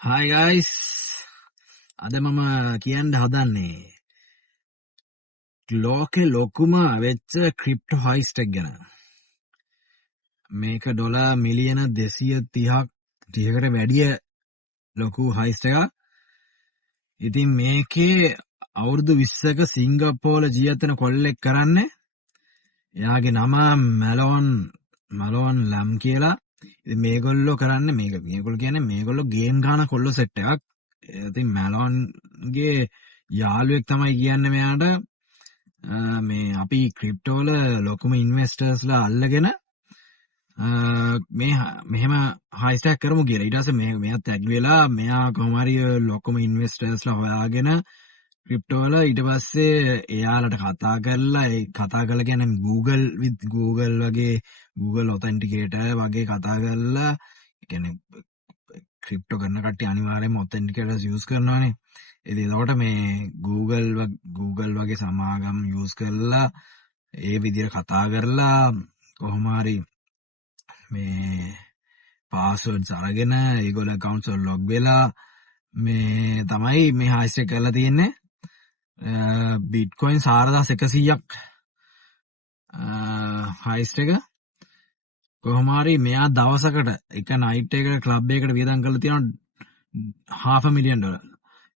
Hi guys. අද මම කියන්න හදන්නේ ලෝකෙ ලොකුම වෙච්ච ක්‍රිප්ටෝ හයිස්ට් එක ගැන. මේක ඩොලර් මිලියන 230කට වැඩිය ලොකු හයිස්ට් එකක්. ඉතින් මේකේ අවුරුදු 20ක සිංගප්පූරුවල ජීවත් වෙන කොල්ලෙක් කරන්නේ. එයාගේ නම මැලෝන් ලම් කියලා. ඉතින් මේගොල්ලෝ කරන්නේ මේගොල්ලෝ කියන්නේ මේගොල්ලෝ ගේම් ගන්න කොල්ලෝ සෙට් එකක්. ඉතින් මැලෝන්ගේ යාළුවෙක් තමයි කියන්නේ මෙයාට මේ අපි ක්‍රිප්ටෝ වල ලොකුම ඉන්වෙස්ටර්ස්ලා අල්ලගෙන මේ මෙහෙම හයිස්ට් එකක් කරමු කියලා. ඊට පස්සේ මෙයා ටැග් වෙලා මෙයා කොහොම හරි ලොකුම ඉන්වෙස්ටර්ස්ලා හොයාගෙන ක්‍රිප්ටෝ වල ඊට පස්සේ එයාලට කතා කරලා කියන්නේ Google වගේ Google ඔතෙන්ටිකේටර් වගේ කතා කරලා කියන්නේ ක්‍රිප්ටෝ කරන කට්ටිය අනිවාර්යයෙන්ම ඔතෙන්ටිකේටර්ස් යූස් කරනවානේ. ඉතින් එතකොට මේ Google වගේ සමාගම් යූස් කරලා ඒ විදිහට කතා කරලා කොහොම හරි මේ පාස්වර්ඩ්ස් අරගෙන ඒගොල්ලෝ accounts වල log වෙලා මේ තමයි මේ හයිස්ට් එක කරලා තියෙන්නේ. බිට්කොයින් 4100ක් හයිස්ට් එක කොහොම හරි මෙයා දවසකට එක නයිට් එකකට ක්ලබ් එකකට වියදම් කරලා තියෙනවා $500,000.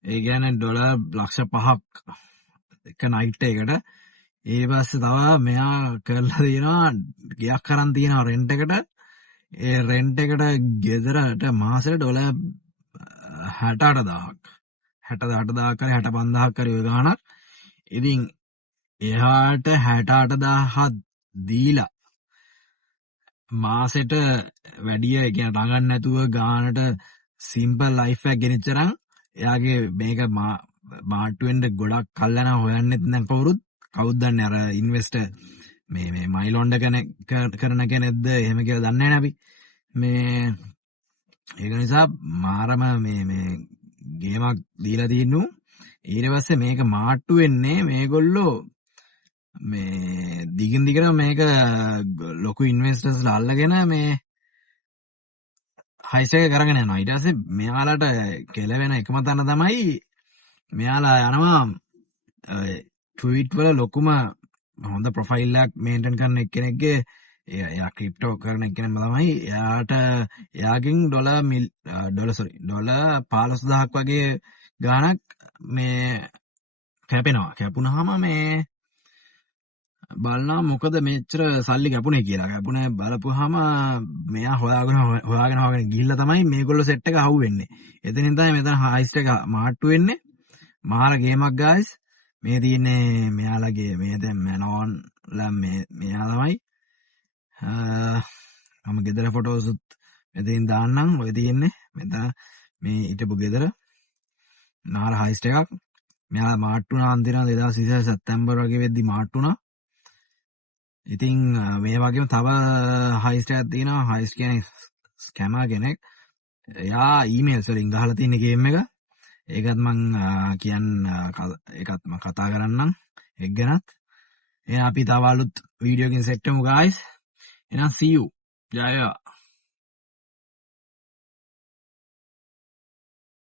ඒ කියන්නේ ඩොලර් ලක්ෂ 5ක් එක නයිට් එකකට. ඊට පස්සේ තව මෙයා කරලා තියෙනවා ගයක් අරන් තියෙනවා රෙන්ට් එකට. ඒ රෙන්ට් එකට ගෙදරට මාසෙට ඩොලර් 68000ක් 68000ක් හරි 65000ක් හරි ඔය ගාණක්. ඉතින් එහාට 68000 දීලා මාසෙට වැඩිය ඒ කියන්නේ රඟන්න නැතුව ගානට සිම්පල් ලයිෆ් එකක් ගෙනිච්චරන් එයාගේ මේක මාට්ටු වෙන්න ගොඩක් කල් යනවා හොයන්නෙත් නැන් කවුරුත් දන්නේ අර ඉන්වෙස්ටර් මේ මයිලොන්ඩ කරන කෙනෙක්ද එහෙම කියලා දන්නේ නැහැ අපි මේ ඒක නිසා මාරම මේ ගේමක් දීලා තින්නු. ඊට පස්සේ මේක මාට්ටු වෙන්නේ මේගොල්ලෝ මේ දිගින් දිගට මේක ලොකු ඉන්වෙස්ටර්ස්ලා අල්ලගෙන මේ හයිස්ට් එක කරගෙන යනවා. ඊට පස්සේ මෙයාලට කෙලවෙන එකම තැන තමයි මෙයාලා යනවා ට්වීට් වල ලොකුම හොඳ ප්‍රොෆයිල් එකක් මේන්ටේන් කරන එක්කෙනෙක්ගේ එයා ක්‍රිප්ටෝ කරන එක්කෙනෙක් තමයි. එයාගෙන් ඩොලර් 15000ක් වගේ ගාණක් මේ කැපෙනවා. කැපුණාම මේ බලනවා මොකද මෙච්චර සල්ලි කැපුණේ කියලා. කැපුණේ බලපුවාම මෙයා හොයාගෙන ගිහිල්ලා තමයි මේගොල්ලෝ සෙට් එක අහුවෙන්නේ. එතනින් තමයි මෙතන හයිස්ට් එක මාට්ටු වෙන්නේ. මාර ගේමක් ගායිස්. මේ තියෙන්නේ මෙයාලගේ මේ දැන් මැලෝන්ලා මෙයා තමයි. මම ගෙදර ෆොටෝස් උත් මෙතනින් දාන්නම්. ඔය තියෙන්නේ මෙතන මේ හිටපු ගෙදර. නාර හයිස්ට් එකක්. මෙයා මාට්ටු වුණා අන්තිම 2020 සැප්තැම්බර් වගේ වෙද්දි මාට්ටු වුණා. ඉතින් මේ වගේම තව හයිස්ට් එකක් තියෙනවා. හයිස්ට් කියන්නේ ස්කැමර් කෙනෙක්. එයා ඊමේල්ස් වලින් ගහලා තියෙන ගේම් එක. ඒකත් මං ඒකත් මම කතා කරන්නම් එක් ගැනත්. එහෙනම් අපි තව අලුත් වීඩියෝ එකකින් සෙට් වෙමු guys. එහෙනම් see you. ජය වේවා.